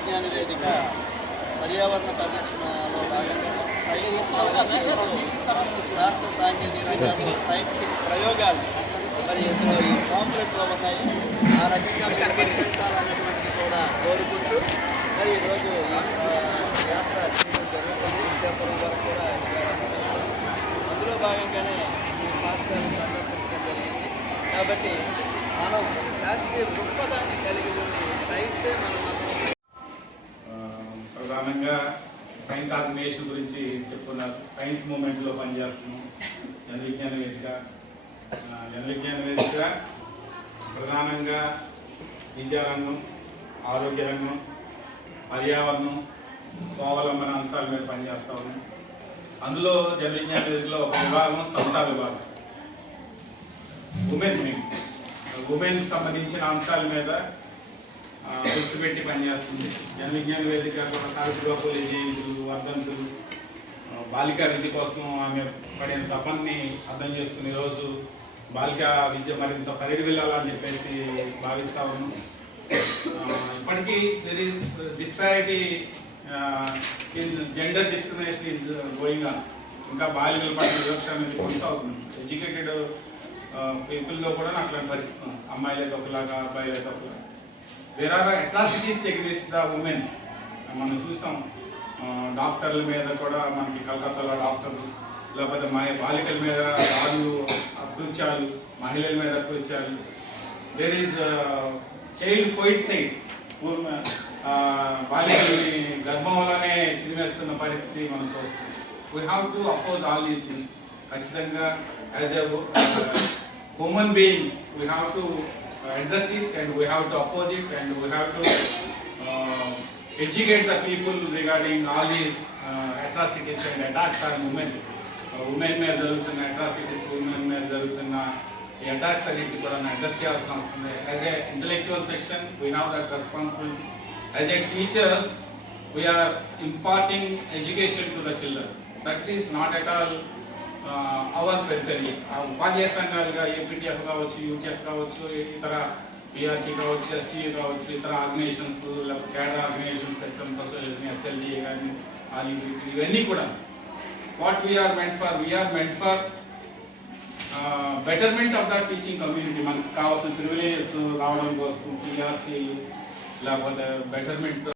విజ్ఞాన వేదిక పర్యావరణ పరిరక్షణలో భాగంగా శాస్త్ర సాంకేతిక రంగాల్లో సైంటిఫిక్ ప్రయోగాలు మరి ఇందులో ఈ కాంప్లెక్స్లో ఉన్నాయి. ఆ రకంగా పరిరక్షించాలన్నటువంటిది కూడా కోరుకుంటూ మరి ఈరోజు యాత్ర చేయడం జరుగుతుంది. ఇచ్చేపురం వరకు కూడా అందులో భాగంగానే ఈ పాఠశాలను సందర్శించడం జరిగింది. కాబట్టి మనం శాస్త్రీయ దృక్పథాన్ని కలిగి ఉంది. సైన్సే మనం ప్రధానంగా సైన్స్ ఆర్గనైజేషన్ గురించి చెప్పుకున్నారు. సైన్స్ మూమెంట్లో పనిచేస్తున్నాం. జన విజ్ఞాన వేదిక ప్రధానంగా విద్యారంగం, ఆరోగ్య రంగం, పర్యావరణం, స్వావలంబన అంశాల మీద పనిచేస్తా ఉన్నాం. అందులో జన విజ్ఞాన వేదికలో ఒక విభాగం సమతా విభాగం, ఉమెన్ సంబంధించిన అంశాల మీద దృష్టి పెట్టి పనిచేస్తుంది. జన విజ్ఞాన వేదిక కూడా సావిత్రిబాయి పూలే జయంతులు, వర్ధంతులు, బాలికా విద్య కోసం ఆమె పడిన తపన్ని అర్థం చేసుకుని ఈరోజు బాలికా విద్య మరింత పరిడి వెళ్ళాలని చెప్పేసి భావిస్తా ఉన్నాం. ఇప్పటికీ there is disparity in gender discrimination is going on. ఇంకా బాలికల పట్ల వివక్ష అనేది కొనసాగుతుంది. ఎడ్యుకేటెడ్ పీపుల్లో కూడా అట్లాంటి పరిస్థితి. అమ్మాయిలైతే ఒకలాగా, అబ్బాయిలైతే ఒకలాగా. There are atrocities against the women. మనం చూసాం డాక్టర్ల మీద కూడా మనకి కలకత్తాలో డాక్టర్లు, లేకపోతే బాలికల మీద రాళ్ళు, అకృత్యాలు, మహిళల మీద అకృత్యాలు. There is child foeticide. బాలికల్ని గర్భంలోనే చిరిమేస్తున్న పరిస్థితి మనం చూస్తాం. We have to oppose all these things. ఖచ్చితంగా as a human being we have to address it, and we have to oppose it, and we have to educate the people regarding all these atrocities and attacks on women. Women మీద జరుగుతున్న atrocities, women మీద జరుగుతున్న ఈ attacks అన్నింటినీ కూడా address చేయాల్సిన అవసరం ఉంది. As a intellectual section, we have that responsibility. As a teachers, we are imparting education to the children. That is not at all our periphery. ఉపాధ్యాయ సంఘాలుగా ఏపీటీఎఫ్ కావచ్చు, యూటీఎఫ్ కావచ్చు, ఇతర పిఆర్టీ కావచ్చు, ఎస్టీయూ కావచ్చు, ఇతర ఆర్గనైజేషన్స్, లేకపోతే cadre organizations, HM society, SLD కానీ ఇవన్నీ కూడా what we are meant for betterment of the teaching community. మనకు కావాల్సిన ప్రివిలేజెస్ రావడం కోసం పిఆర్సీలు, లేకపోతే బెటర్మెంట్స్